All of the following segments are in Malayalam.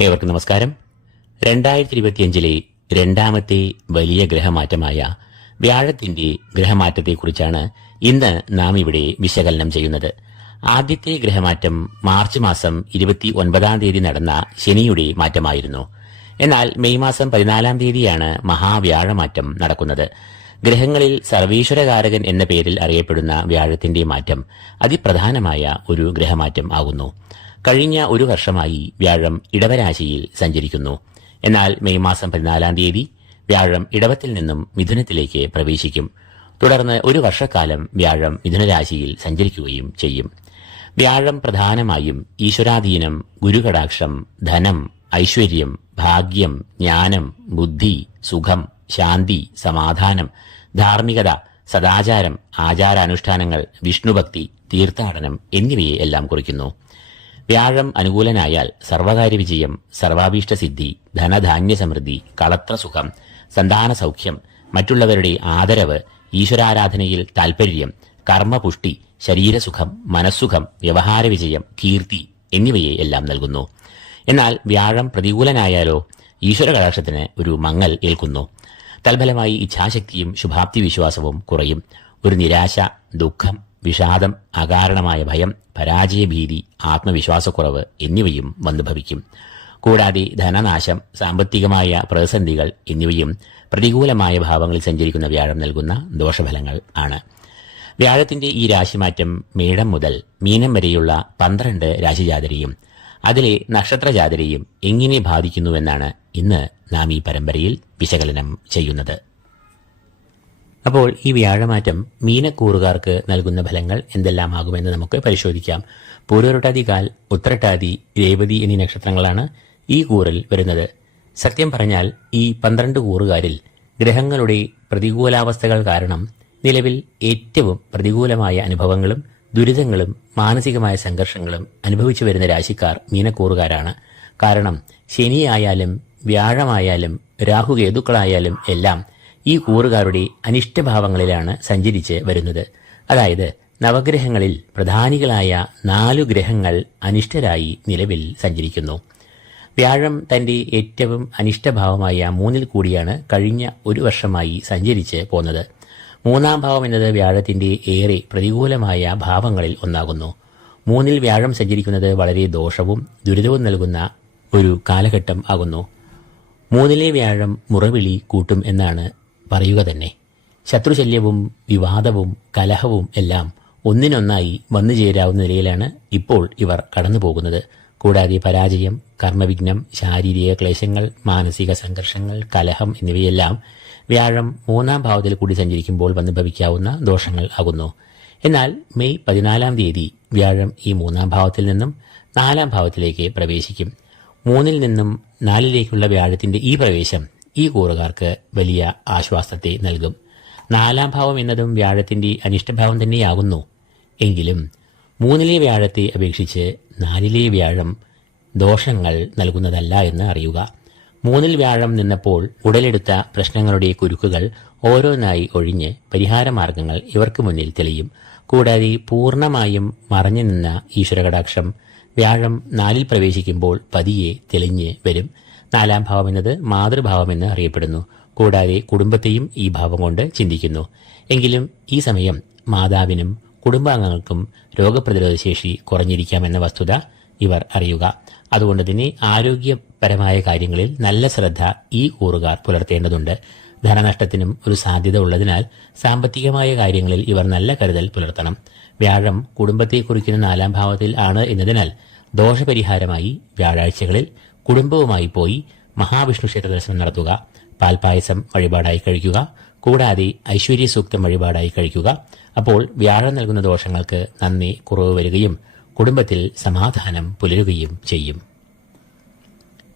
ഏവർക്കും നമസ്കാരം. രണ്ടായിരത്തി ഇരുപത്തിയഞ്ചിലെ രണ്ടാമത്തെ വലിയ ഗ്രഹമാറ്റമായ വ്യാഴത്തിന്റെ ഗ്രഹമാറ്റത്തെക്കുറിച്ചാണ് ഇന്ന് നാം ഇവിടെ വിശകലനം ചെയ്യുന്നത്. ആദ്യത്തെ ഗ്രഹമാറ്റം മാർച്ച് മാസം ഇരുപത്തി ഒൻപതാം തീയതി നടന്ന ശനിയുടെ മാറ്റമായിരുന്നു. എന്നാൽ മെയ് മാസം പതിനാലാം തീയതിയാണ് മഹാവ്യാഴമാറ്റം നടക്കുന്നത്. ഗ്രഹങ്ങളിൽ സർവീശ്വരകാരകൻ എന്ന പേരിൽ അറിയപ്പെടുന്ന വ്യാഴത്തിന്റെ മാറ്റം അതിപ്രധാനമായ ഒരു ഗ്രഹമാറ്റം ആകുന്നു. കഴിഞ്ഞ ഒരു വർഷമായി വ്യാഴം ഇടവരാശിയിൽ സഞ്ചരിക്കുന്നു. എന്നാൽ മെയ് മാസം പതിനാലാം തീയതി വ്യാഴം ഇടവത്തിൽ നിന്നും മിഥുനത്തിലേക്ക് പ്രവേശിക്കും. തുടർന്ന് ഒരു വർഷക്കാലം വ്യാഴം മിഥുനരാശിയിൽ സഞ്ചരിക്കുകയും ചെയ്യും. വ്യാഴം പ്രധാനമായും ഈശ്വരാധീനം ഗുരുകടാക്ഷം ധനം ഐശ്വര്യം ഭാഗ്യം ജ്ഞാനം ബുദ്ധി സുഖം ശാന്തി സമാധാനം ധാർമ്മികത സദാചാരം ആചാരാനുഷ്ഠാനങ്ങൾ വിഷ്ണുഭക്തി തീർത്ഥാടനം എന്നിവയെ എല്ലാം കുറിക്കുന്നു. വ്യാഴം അനുകൂലനായാൽ സർവകാര്യ വിജയം സർവാഭീഷ്ട സിദ്ധി ധനധാന്യ സമൃദ്ധി കളത്ര സുഖം സന്താന സൗഖ്യം മറ്റുള്ളവരുടെ ആദരവ് ഈശ്വരാരാധനയിൽ താൽപര്യം കർമ്മപുഷ്ടി ശരീരസുഖം മനസ്സുഖം വ്യവഹാര വിജയം കീർത്തി എന്നിവയെ എല്ലാം നൽകുന്നു. എന്നാൽ വ്യാഴം പ്രതികൂലനായാലോ ഈശ്വര കടാക്ഷത്തിന് ഒരു മങ്ങൽ ഏൽക്കുന്നു. തൽഫലമായി ഇച്ഛാശക്തിയും ശുഭാപ്തി വിശ്വാസവും കുറയും. ഒരു നിരാശ ദുഃഖം വിഷാദം അകാരണമായ ഭയം പരാജയഭീതി ആത്മവിശ്വാസക്കുറവ് എന്നിവയും വന്നു ഭവിക്കും കൂടാതെ ധനനാശം സാമ്പത്തികമായ പ്രതിസന്ധികൾ എന്നിവയും പ്രതികൂലമായ ഭാവങ്ങളിൽ സഞ്ചരിക്കുന്ന വ്യാഴം നൽകുന്ന ദോഷഫലങ്ങൾ ആണ്. വ്യാഴത്തിന്റെ ഈ രാശിമാറ്റം മേടം മുതൽ മീനം വരെയുള്ള പന്ത്രണ്ട് രാശിജാതരെയും അതിലെ നക്ഷത്രജാതരെയും എങ്ങനെ ബാധിക്കുന്നുവെന്നാണ് ഇന്ന് നാം ഈ പരമ്പരയിൽ വിശകലനം ചെയ്യുന്നത്. അപ്പോൾ ഈ വ്യാഴമാറ്റം മീനക്കൂറുകാർക്ക് നൽകുന്ന ഫലങ്ങൾ എന്തെല്ലാമാകുമെന്ന് നമുക്ക് പരിശോധിക്കാം. പൂരോരട്ടാതി കാൽ ഉത്തരട്ടാതി രേവതി എന്നീ നക്ഷത്രങ്ങളാണ് ഈ കൂറിൽ വരുന്നത്. സത്യം പറഞ്ഞാൽ ഈ പന്ത്രണ്ട് കൂറുകാരിൽ ഗ്രഹങ്ങളുടെ പ്രതികൂലാവസ്ഥകൾ കാരണം നിലവിൽ ഏറ്റവും പ്രതികൂലമായ അനുഭവങ്ങളും ദുരിതങ്ങളും മാനസികമായ സംഘർഷങ്ങളും അനുഭവിച്ചു വരുന്ന രാശിക്കാർ മീനക്കൂറുകാരാണ്. കാരണം ശനിയായാലും വ്യാഴമായാലും രാഹുകേതുക്കളായാലും എല്ലാം ഈ കൂറുകാരുടെ അനിഷ്ടഭാവങ്ങളിലാണ് സഞ്ചരിച്ച് വരുന്നത്. അതായത് നവഗ്രഹങ്ങളിൽ പ്രധാനികളായ നാലു ഗ്രഹങ്ങൾ അനിഷ്ടരായി നിലവിൽ സഞ്ചരിക്കുന്നു. വ്യാഴം തന്റെ ഏറ്റവും അനിഷ്ടഭാവമായ മൂന്നിൽ കൂടിയാണ് കഴിഞ്ഞ ഒരു വർഷമായി സഞ്ചരിച്ച് പോന്നത്. മൂന്നാം ഭാവം എന്നത് വ്യാഴത്തിന്റെ ഏറെ പ്രതികൂലമായ ഭാവങ്ങളിൽ ഒന്നാകുന്നു. മൂന്നിൽ വ്യാഴം സഞ്ചരിക്കുന്നത് വളരെ ദോഷവും ദുരിതവും നൽകുന്ന ഒരു കാലഘട്ടം ആകുന്നു. മൂന്നിലെ വ്യാഴം മുറവിളി കൂട്ടും എന്നാണ് പറയുക തന്നെ. ശത്രുശല്യവും വിവാദവും കലഹവും എല്ലാം ഒന്നിനൊന്നായി വന്നു ചേരാവുന്ന നിലയിലാണ് ഇപ്പോൾ ഇവർ കടന്നു പോകുന്നത്. കൂടാതെ പരാജയം കർമ്മവിഘ്നം ശാരീരിക ക്ലേശങ്ങൾ മാനസിക സംഘർഷങ്ങൾ കലഹം എന്നിവയെല്ലാം വ്യാഴം മൂന്നാം ഭാവത്തിൽ കൂടി സഞ്ചരിക്കുമ്പോൾ വന്നു ഭവിക്കാവുന്ന ദോഷങ്ങൾ ആകുന്നു. എന്നാൽ മെയ് പതിനാലാം തീയതി വ്യാഴം ഈ മൂന്നാം ഭാവത്തിൽ നിന്നും നാലാം ഭാവത്തിലേക്ക് പ്രവേശിക്കും. മൂന്നിൽ നിന്നും നാലിലേക്കുള്ള വ്യാഴത്തിന്റെ ഈ പ്രവേശം ഈ കൂറുകാർക്ക് വലിയ ആശ്വാസത്തെ നൽകും. നാലാം ഭാവം എന്നതും വ്യാഴത്തിന്റെ അനിഷ്ടഭാവം തന്നെയാകുന്നു. എങ്കിലും മൂന്നിലെ വ്യാഴത്തെ അപേക്ഷിച്ച് നാലിലെ വ്യാഴം ദോഷങ്ങൾ നൽകുന്നതല്ല എന്ന് അറിയുക. മൂന്നിൽ വ്യാഴം നിന്നപ്പോൾ ഉടലെടുത്ത പ്രശ്നങ്ങളുടെ കുരുക്കുകൾ ഓരോന്നായി ഒഴിഞ്ഞ് പരിഹാരമാർഗങ്ങൾ ഇവർക്ക് മുന്നിൽ തെളിയും. കൂടാതെ പൂർണമായും മറഞ്ഞു നിന്ന ഈശ്വരകടാക്ഷം വ്യാഴം നാലിൽ പ്രവേശിക്കുമ്പോൾ പതിയെ തെളിഞ്ഞ് വരും. നാലാം ഭാവം എന്നത് മാതൃഭാവമെന്ന് അറിയപ്പെടുന്നു. കൂടാതെ കുടുംബത്തെയും ഈ ഭാവം കൊണ്ട് ചിന്തിക്കുന്നു. എങ്കിലും ഈ സമയം മാതാവിനും കുടുംബാംഗങ്ങൾക്കും രോഗപ്രതിരോധ ശേഷി കുറഞ്ഞിരിക്കാമെന്ന വസ്തുത ഇവർ അറിയുക. അതുകൊണ്ട് തന്നെ ആരോഗ്യപരമായ കാര്യങ്ങളിൽ നല്ല ശ്രദ്ധ ഈ കൂറുകാർ പുലർത്തേണ്ടതുണ്ട്. ധനനഷ്ടത്തിനും ഒരു സാധ്യത ഉള്ളതിനാൽ സാമ്പത്തികമായ കാര്യങ്ങളിൽ ഇവർ നല്ല കരുതൽ പുലർത്തണം. വ്യാഴം കുടുംബത്തെ കുറിക്കുന്ന നാലാം ഭാവത്തിൽ ആണ് എന്നതിനാൽ ദോഷപരിഹാരമായി വ്യാഴാഴ്ചകളിൽ കുടുംബവുമായി പോയി മഹാവിഷ്ണു ക്ഷേത്ര ദർശനം നടത്തുക പാൽപായസം വഴിപാടായി കഴിക്കുക കൂടാതെ ഐശ്വര്യ സൂക്തം വഴിപാടായി കഴിക്കുക. അപ്പോൾ വ്യാഴം നൽകുന്ന ദോഷങ്ങൾക്ക് നന്ദി കുറവ് വരികയും കുടുംബത്തിൽ സമാധാനം പുലരുകയും ചെയ്യും.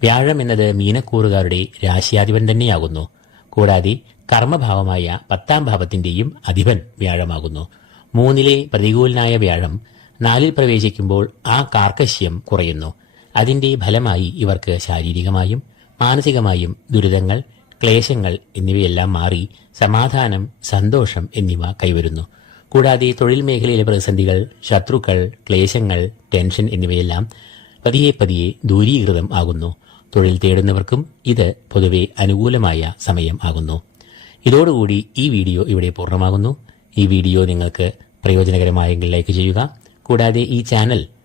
വ്യാഴം എന്നത് മീനക്കൂറുകാരുടെ രാശിയാധിപൻ തന്നെയാകുന്നു. കൂടാതെ കർമ്മഭാവമായ പത്താം ഭാവത്തിന്റെയും അധിപൻ വ്യാഴമാകുന്നു. മൂന്നിലെ പ്രതികൂലനായ വ്യാഴം നാലിൽ പ്രവേശിക്കുമ്പോൾ ആ കാർക്കശ്യം കുറയുന്നു. അതിന്റെ ഫലമായി ഇവർക്ക് ശാരീരികമായും മാനസികമായും ദുരിതങ്ങൾ ക്ലേശങ്ങൾ എന്നിവയെല്ലാം മാറി സമാധാനം സന്തോഷം എന്നിവ കൈവരുന്നു. കൂടാതെ തൊഴിൽ മേഖലയിലെ പ്രതിസന്ധികൾ ശത്രുക്കൾ ക്ലേശങ്ങൾ ടെൻഷൻ എന്നിവയെല്ലാം പതിയെ പതിയെ ദൂരീകൃതം ആകുന്നു. തൊഴിൽ തേടുന്നവർക്കും ഇത് പൊതുവെ അനുകൂലമായ സമയം ആകുന്നു. ഇതോടുകൂടി ഈ വീഡിയോ ഇവിടെ പൂർണമാകുന്നു. ഈ വീഡിയോ നിങ്ങൾക്ക് പ്രയോജനകരമായെങ്കിൽ ലൈക്ക് ചെയ്യുക. കൂടാതെ ഈ ചാനൽ